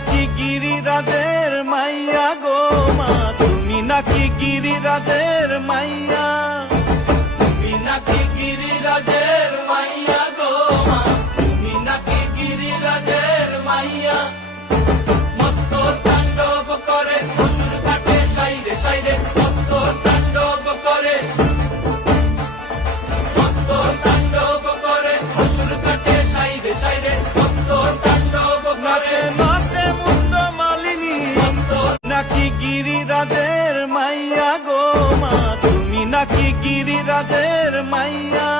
নাকি গিরিরাজের মাইয়া গো মা, তুমি নাকি গিরিরাজের মাইয়া, তুমি নাকি গিরিরাজের মাইয়া গো মা, তুমি নাকি গিরিরাজের মাইয়া। মত্ত তাণ্ডব করে অসুর কাটে সাইরে সাইরে, মত্ত তাণ্ডব করে, মত্ত তাণ্ডব করে অসুর কাটে সাইরে সাইরে, মত্ত তাণ্ডব করে। নাচে মুন্ড মালিনী নাকি গিরিরাজের মাইয়া গো মা, তুমি নাকি গিরিরাজের মাইয়া।